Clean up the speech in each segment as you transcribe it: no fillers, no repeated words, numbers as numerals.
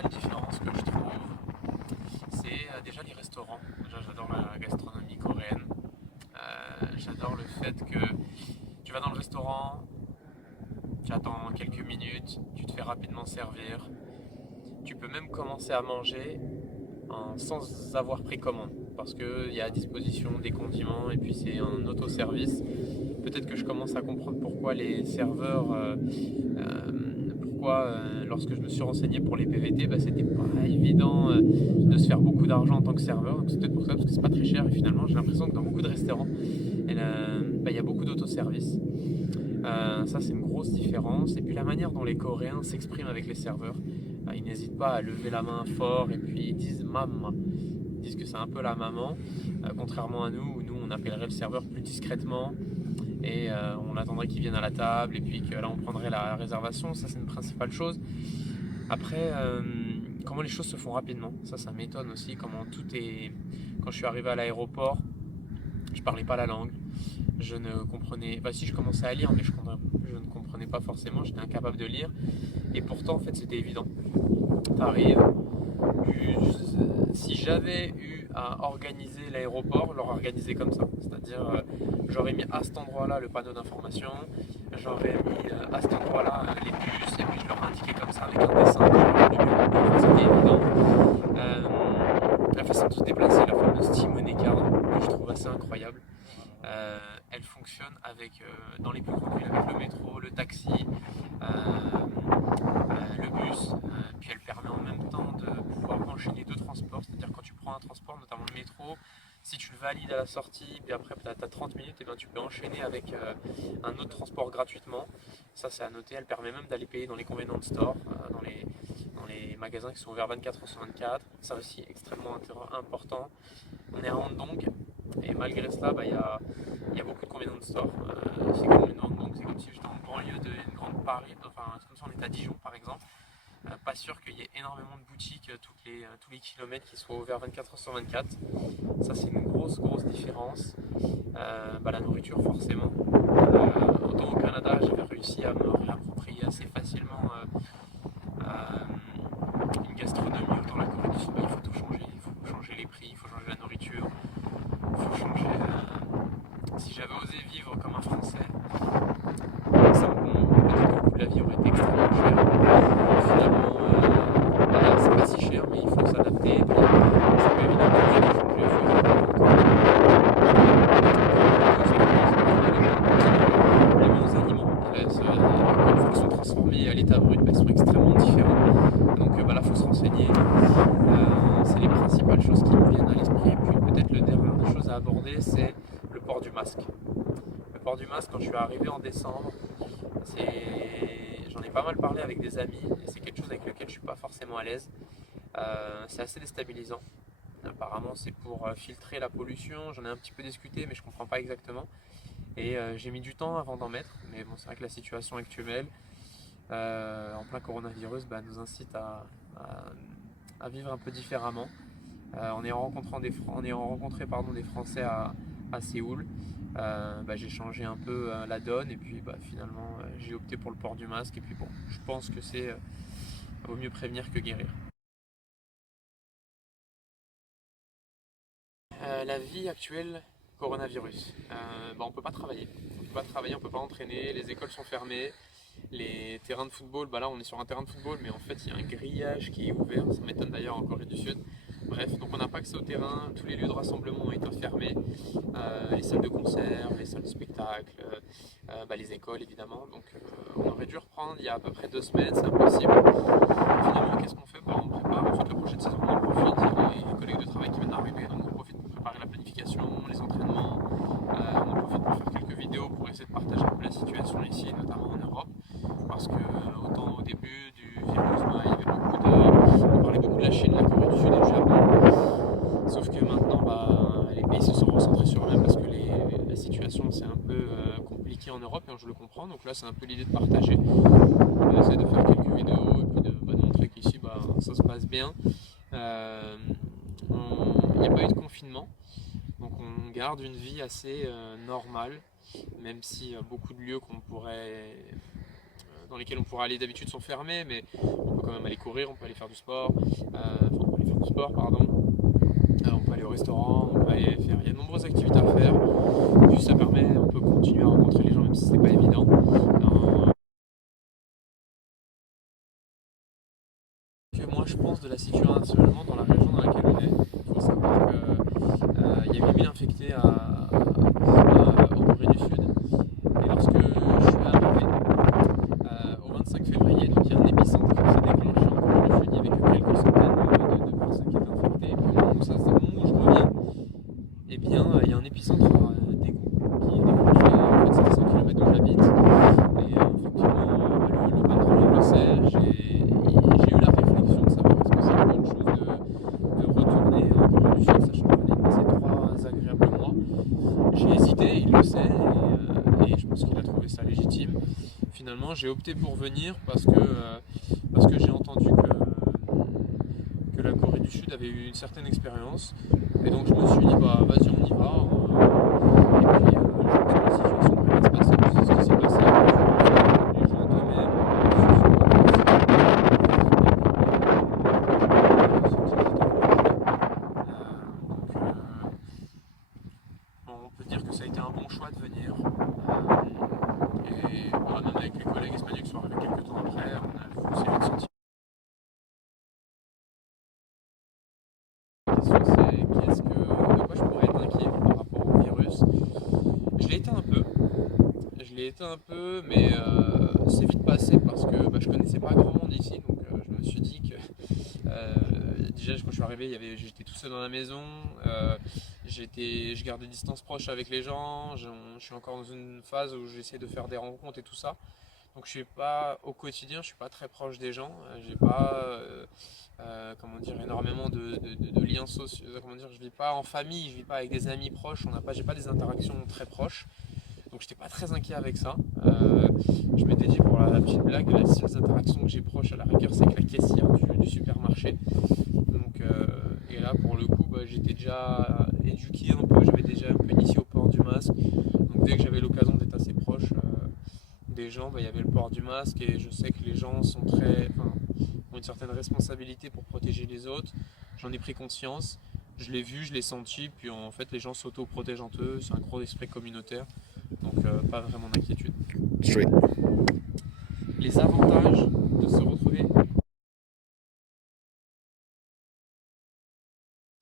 principales différences que je trouve, c'est déjà les restaurants. Déjà, j'adore la gastronomie coréenne. J'adore le fait que tu vas dans le restaurant, tu attends quelques minutes, tu te fais rapidement servir. Tu peux même commencer à manger sans avoir pris commande parce qu'il y a à disposition des condiments et puis c'est un autoservice. Peut-être que je commence à comprendre pourquoi les serveurs, pourquoi lorsque je me suis renseigné pour les PVT, c'était pas évident de se faire beaucoup d'argent en tant que serveur. Donc c'est peut-être pour ça parce que c'est pas très cher et finalement j'ai l'impression que dans beaucoup de restaurants, il y a beaucoup d'autoservice. Ça c'est une grosse différence. Et puis la manière dont les Coréens s'expriment avec les serveurs. Ils n'hésitent pas à lever la main fort et puis ils disent maman. Ils disent que c'est un peu la maman, contrairement à nous où nous on appellerait le serveur plus discrètement et on attendrait qu'il vienne à la table et puis que là on prendrait la réservation. Ça c'est une principale chose. Après, comment les choses se font rapidement, ça m'étonne aussi. Comment tout est. Quand je suis arrivé à l'aéroport, je parlais pas la langue. Je ne comprenais. Si je commençais à lire, mais je ne comprenais pas forcément. J'étais incapable de lire. Et pourtant, en fait, c'était évident. T'arrives. Si j'avais eu à organiser l'aéroport, je l'aurais organisé comme ça. C'est-à-dire, j'aurais mis à cet endroit-là le panneau d'information, j'aurais mis à cet endroit-là les bus, et puis je leur indiquais comme ça avec un dessin du bureau. C'était évident. La façon de se déplacer, la fameuse T-Money Card, que je trouve assez incroyable. Elle fonctionne dans les plus grandes villes avec le métro, le taxi, le bus, puis elle permet en même temps de pouvoir enchaîner deux transports, c'est-à-dire quand tu prends un transport, notamment le métro, si tu le valides à la sortie, puis après tu as 30 minutes, et bien tu peux enchaîner avec un autre transport gratuitement. Ça c'est à noter, elle permet même d'aller payer dans les convenience stores, dans les magasins qui sont ouverts 24 h sur 24. Ça aussi extrêmement important. On est à Handong, et malgré cela, il y a beaucoup de convenience stores. C'est comme une Handong, c'est comme si j'étais en banlieue d'une grande Paris, enfin c'est comme si on était à Dijon par exemple. Pas sûr qu'il y ait énormément de boutiques tous les kilomètres qui soient ouverts 24 h sur 24. Ça c'est une grosse différence. La nourriture forcément. Autant au Canada j'avais réussi à me réapproprier assez facilement une gastronomie, autant la Corée du Sud il faut tout changer. Il faut changer les prix, il faut changer la nourriture, il faut changer. Si j'avais osé vivre comme un Français, peut-être que le coût de la vie aurait été extrêmement cher. Finalement, c'est pas si cher, mais il faut s'adapter. C'est pas évident de changer, les bons aliments, une fois qu'ils sont transformés à l'état brut, ils sont extrêmement différents. Donc là, il faut se renseigner. C'est les principales choses qui me viennent à l'esprit. Et puis peut-être le dernière des choses à aborder, c'est le port du masque. Le port du masque, quand je suis arrivé en décembre, j'en ai pas mal parlé avec des amis et c'est quelque chose avec lequel je suis pas forcément à l'aise. C'est assez déstabilisant. Apparemment, c'est pour filtrer la pollution. J'en ai un petit peu discuté, mais je comprends pas exactement. Et j'ai mis du temps avant d'en mettre. Mais bon, c'est vrai que la situation actuelle, en plein coronavirus, nous incite à vivre un peu différemment. En ayant rencontré des Français à Séoul, j'ai changé un peu la donne et puis finalement j'ai opté pour le port du masque et puis bon, je pense que vaut mieux prévenir que guérir. La vie actuelle, coronavirus. On peut pas travailler. On peut pas entraîner, les écoles sont fermées, les terrains de football, là on est sur un terrain de football mais en fait il y a un grillage qui est ouvert, ça m'étonne d'ailleurs en Corée du Sud. Bref, donc on n'a pas accès au terrain, tous les lieux de rassemblement ont été fermés, les salles de concert, les salles de spectacle, les écoles évidemment. Donc on aurait dû reprendre il y a à peu près 2 semaines, c'est impossible. Finalement, qu'est-ce qu'on fait? On prépare en fait la prochaine saison, on en profite, il y a les collègues de travail qui viennent d'arriver, donc on profite pour préparer la planification, les entraînements, on en profite pour faire quelques vidéos pour essayer de partager un peu la situation ici, notamment en Europe, parce que autant au début du virus, il y avait on parlait beaucoup de la Chine, de la Corée du Sud et du Japon. Sauf que maintenant, les pays se sont recentrés sur eux-mêmes parce que la situation c'est un peu compliquée en Europe et je le comprends. Donc là, c'est un peu l'idée de partager. On essaie de faire quelques vidéos et puis de montrer qu'ici, ça se passe bien. Il n'y a pas eu de confinement, donc on garde une vie assez normale, même si beaucoup de lieux qu'on pourrait dans lesquels on pourrait aller d'habitude sont fermés, mais on peut quand même aller courir, on peut aller faire du sport, on peut aller faire du sport, pardon. On peut aller au restaurant, on peut aller faire. Il y a de nombreuses activités à faire. Puis ça permet, on peut continuer à rencontrer les gens même si c'est pas évident. Que moi je pense de la situation actuellement dans la région dans laquelle on est. Il faut savoir qu'il y avait 1000 infectés au Corée du Sud. Et lorsque je suis arrivé au 25 février, donc il y a un épicentre qui s'est déclenché en Corée du Sud, il n'y avait que quelques centaines de personnes qui étaient infectées. Et puis au moment où je reviens, eh bien il y a un épicentre d'égout qui est déclenché à 700 km d'où j'habite. Et effectivement, le patron il le sait, j'ai eu la réflexion de savoir est-ce que c'est une bonne chose de retourner en Corée du Sud, sachant qu'on venait passer 3 agréables mois. J'ai hésité, il le sait, et je pense qu'il a trouvé ça légitime. Finalement, j'ai opté pour venir parce que j'ai entendu que la Corée du Sud avait eu une certaine expérience. Et donc je me suis dit, bah vas-y, on y va. Et puis je pense que la situation devrait bien se passer. C'est ce qui s'est passé. Les gens d'eux-mêmes on peut dire que ça a été un bon choix de venir. Et voilà, même avec les collègues espagnols qui sont arrivés quelques temps après, on a aussi vite senti. La question c'est de quoi je pourrais être inquiet par rapport au virus. Je l'ai été un peu. Je l'ai été un peu, mais c'est vite passé parce que je connaissais pas grand monde ici, donc je me suis dit que déjà quand je suis arrivé, j'étais tout seul dans la maison, je garde des distances proches avec les gens, je suis encore dans une phase où j'essaie de faire des rencontres et tout ça. Donc je suis pas au quotidien, je suis pas très proche des gens, j'ai pas comment dire énormément de liens sociaux, comment dire, je vis pas en famille, je vis pas avec des amis proches, j'ai pas des interactions très proches. Donc j'étais pas très inquiet avec ça. Je m'étais dit pour la petite blague, les seules interactions que j'ai proches à la rigueur c'est avec la caissière du supermarché. Donc, et là pour le coup j'étais déjà éduqué un peu, j'avais déjà un peu initié au port du masque. Donc dès que j'avais l'occasion d'être assez proche des gens, il y avait le port du masque et je sais que les gens ont une certaine responsabilité pour protéger les autres. J'en ai pris conscience, je l'ai vu, je l'ai senti, puis en fait les gens s'auto-protègent entre eux, c'est un gros esprit communautaire. Donc pas vraiment d'inquiétude. Straight. Les avantages de se retrouver.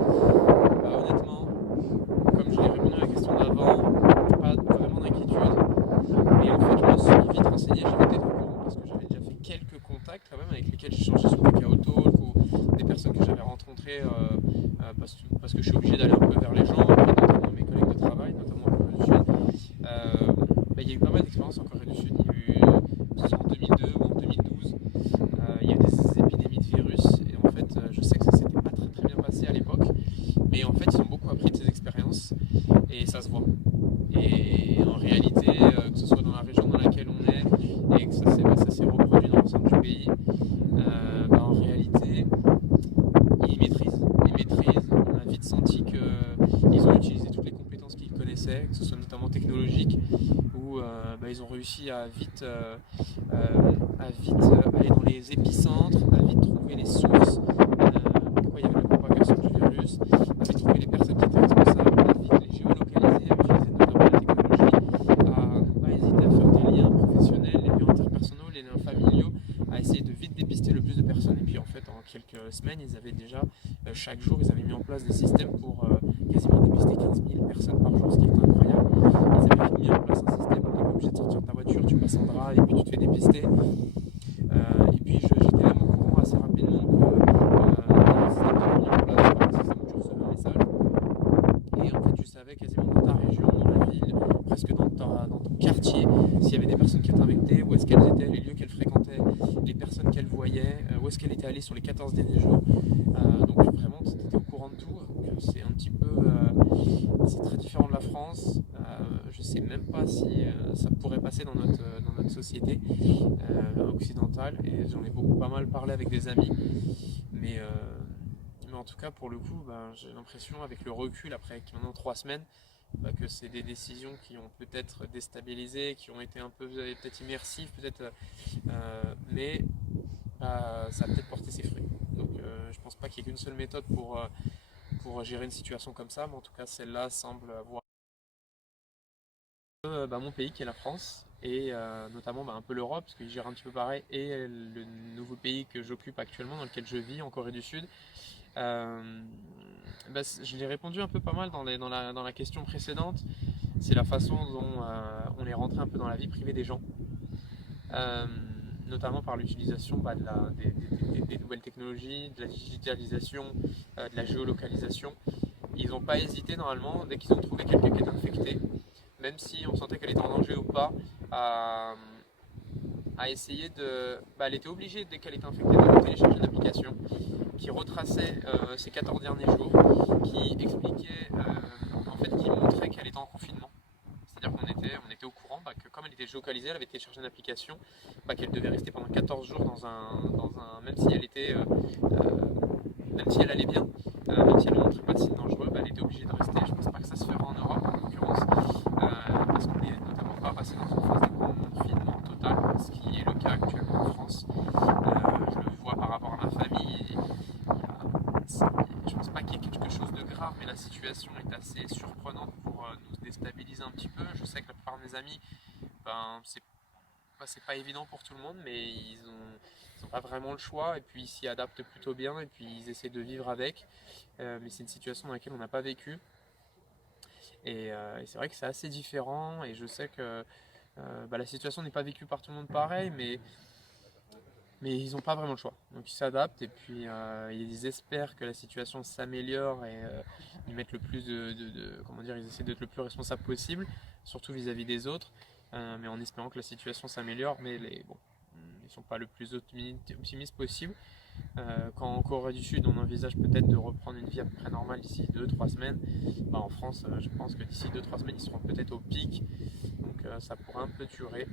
Honnêtement, comme je l'ai répondu à la question d'avant, pas vraiment d'inquiétude. Et en fait, je me suis vite renseigné, j'avais été au courant parce que j'avais déjà fait quelques contacts quand même avec lesquels j'ai changé sur Kakao Talk ou des personnes que j'avais rencontrées parce que je suis obligé d'aller un peu vers les gens, notamment mes collègues de travail, notamment en Corée du Sud. Il y a eu pas mal d'expériences en Corée du Sud. Il y a eu, que ce soit en 2002 ou en 2012, il y a eu des épidémies de virus. Et en fait, je sais que ça s'était pas très bien passé à l'époque. Mais en fait, ils ont beaucoup appris de ces expériences. Et ça se voit. Et en réalité, que ce soit dans la région dans laquelle on est et que ça s'est reproduit dans l'ensemble du pays, en réalité, ils maîtrisent. On a vite senti qu'ils ont utilisé toutes les compétences qu'ils connaissaient, que ce soit notamment technologiques, où ils ont réussi à vite aller dans les épicentres, à vite trouver les sources, pourquoi il y avait la propagation du virus, à vite trouver les personnes qui étaient responsables, à vite les géolocaliser, à utiliser notamment la technologie, à ne pas hésiter à faire des liens professionnels, les liens interpersonnels, les liens familiaux, à essayer de vite dépister le plus de personnes. Et puis en fait, en quelques semaines, ils avaient déjà, chaque jour, ils avaient mis en place des systèmes pour quasiment dépister 15 000 personnes par jour, ce qui est incroyable. Ils avaient mis en place un système où tu n'es pas obligé de sortir de ta voiture, tu passes en drap et puis tu te fais dépister. Et puis j'étais même au courant assez rapidement que un système de mis en place par un système où tu recevais un message. Et en fait, tu savais quasiment dans ta région, dans la ville, presque dans ton quartier, s'il y avait des personnes qui étaient infectées, où est-ce qu'elles étaient, les lieux qu'elles fréquentaient, les personnes qu'elles voyaient, où est-ce qu'elles étaient allées sur les 14 derniers jours. Donc vraiment, tu étais au courant de tout. Donc, c'est un petit peu... c'est très différent de la France. Je sais même pas si ça pourrait passer dans notre société occidentale. Et j'en ai pas mal parlé avec des amis. Mais en tout cas, pour le coup, j'ai l'impression, avec le recul, après maintenant 3 semaines, que c'est des décisions qui ont peut-être déstabilisé, qui ont été un peu peut-être immersives, peut-être, mais ça a peut-être porté ses fruits. Donc je pense pas qu'il y ait qu'une seule méthode pour gérer une situation comme ça, mais en tout cas celle-là semble avoir mon pays qui est la France et notamment un peu l'Europe parce qu'il gère un petit peu pareil et le nouveau pays que j'occupe actuellement dans lequel je vis en Corée du Sud. Je l'ai répondu un peu pas mal dans la question précédente. C'est la façon dont on est rentré un peu dans la vie privée des gens, euh, notamment par l'utilisation des nouvelles technologies, de la digitalisation, de la géolocalisation. Ils n'ont pas hésité normalement, dès qu'ils ont trouvé quelqu'un qui est infecté, même si on sentait qu'elle était en danger ou pas, à essayer de... elle était obligée, dès qu'elle était infectée, de télécharger une application qui retraçait ses 14 derniers jours, qui expliquait, qui montrait qu'elle était en confinement. C'est-à-dire on était au courant que comme elle était géolocalisée, elle avait téléchargé une application, qu'elle devait rester pendant 14 jours même si elle était, même si elle allait bien, même si elle ne montrait pas de signes dangereux, elle était obligée de rester. Je ne pense pas que ça se fera en Europe en l'occurrence, parce qu'on n'est notamment pas passé dans une phase de confinement total, ce qui est le cas actuellement en France. Je le vois par rapport à ma famille. Je pense pas qu'il y ait quelque chose de grave, mais la situation est assez surprenante pour nous déstabiliser un petit peu. Je sais que la plupart de mes amis, c'est pas évident pour tout le monde, mais ils ont pas vraiment le choix et puis ils s'y adaptent plutôt bien et puis ils essaient de vivre avec. Mais c'est une situation dans laquelle on n'a pas vécu et c'est vrai que c'est assez différent et je sais que la situation n'est pas vécue par tout le monde pareil, mais ils n'ont pas vraiment le choix. Donc ils s'adaptent et puis ils espèrent que la situation s'améliore et ils mettent le plus comment dire, ils essaient d'être le plus responsable possible, surtout vis-à-vis des autres, mais en espérant que la situation s'améliore. Mais ils sont pas le plus optimistes possible. Quand en Corée du Sud on envisage peut-être de reprendre une vie à peu près normale d'ici 2-3 semaines, en France je pense que d'ici 2-3 semaines ils seront peut-être au pic, donc ça pourrait un peu durer.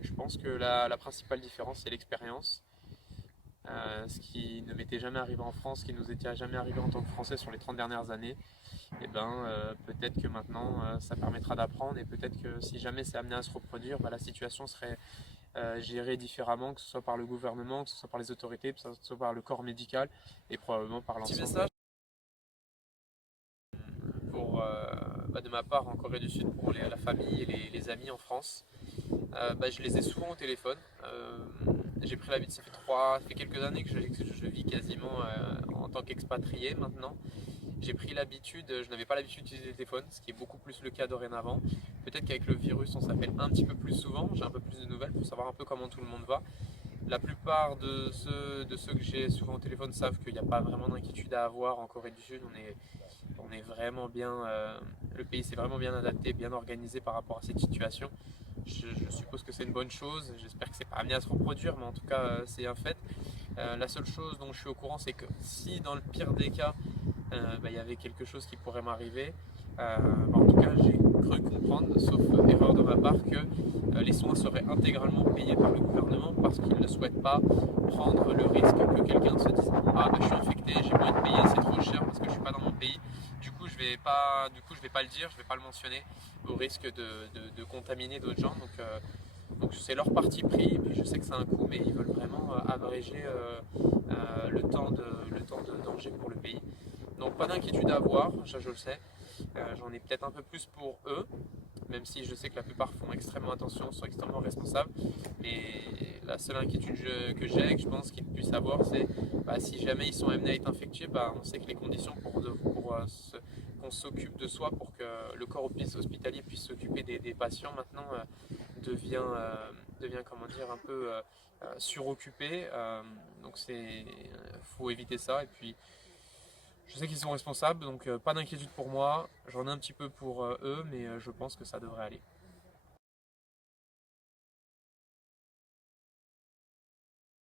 Je pense que la principale différence c'est l'expérience. Ce qui ne m'était jamais arrivé en France, ce qui nous était jamais arrivé en tant que Français sur les 30 dernières années, et peut-être que maintenant ça permettra d'apprendre et peut-être que si jamais c'est amené à se reproduire, la situation serait gérée différemment, que ce soit par le gouvernement, que ce soit par les autorités, que ce soit par le corps médical et probablement par Petit l'ensemble. message De ma part en Corée du Sud pour la famille et les amis en France. Je les ai souvent au téléphone. J'ai pris l'habitude, ça fait quelques années que je vis quasiment en tant qu'expatrié maintenant. J'ai pris l'habitude, je n'avais pas l'habitude d'utiliser le téléphone, ce qui est beaucoup plus le cas dorénavant. Peut-être qu'avec le virus, on s'appelle un petit peu plus souvent, j'ai un peu plus de nouvelles pour savoir un peu comment tout le monde va. La plupart de ceux que j'ai souvent au téléphone savent qu'il n'y a pas vraiment d'inquiétude à avoir en Corée du Sud. On est vraiment bien, le pays s'est vraiment bien adapté, bien organisé par rapport à cette situation. Je suppose que c'est une bonne chose, j'espère que c'est pas amené à se reproduire, mais en tout cas c'est un fait. La seule chose dont je suis au courant, c'est que si dans le pire des cas, il y avait quelque chose qui pourrait m'arriver, en tout cas j'ai cru comprendre, sauf erreur de ma part, que les soins seraient intégralement payés par le gouvernement parce qu'ils ne souhaitent pas prendre le risque que quelqu'un se dise ah je suis infecté, j'ai pas envie de payer, c'est trop cher parce que je suis pas dans mon pays. Je vais pas le dire, je vais pas le mentionner au risque de contaminer d'autres gens. Donc c'est leur parti pris, et puis je sais que c'est un coût, mais ils veulent vraiment abréger le temps de danger pour le pays. Donc pas d'inquiétude à avoir, ça je le sais. J'en ai peut-être un peu plus pour eux, même si je sais que la plupart font extrêmement attention, sont extrêmement responsables. Mais la seule inquiétude que j'ai, que je pense qu'ils puissent avoir, c'est si jamais ils sont amenés à être infectés, on sait que les conditions pour qu'on s'occupe de soi, pour que le corps hospitalier puisse s'occuper des patients maintenant, devient comment dire, un peu suroccupé. Donc faut éviter ça. Et puis je sais qu'ils sont responsables, donc pas d'inquiétude pour moi. J'en ai un petit peu pour eux, mais je pense que ça devrait aller.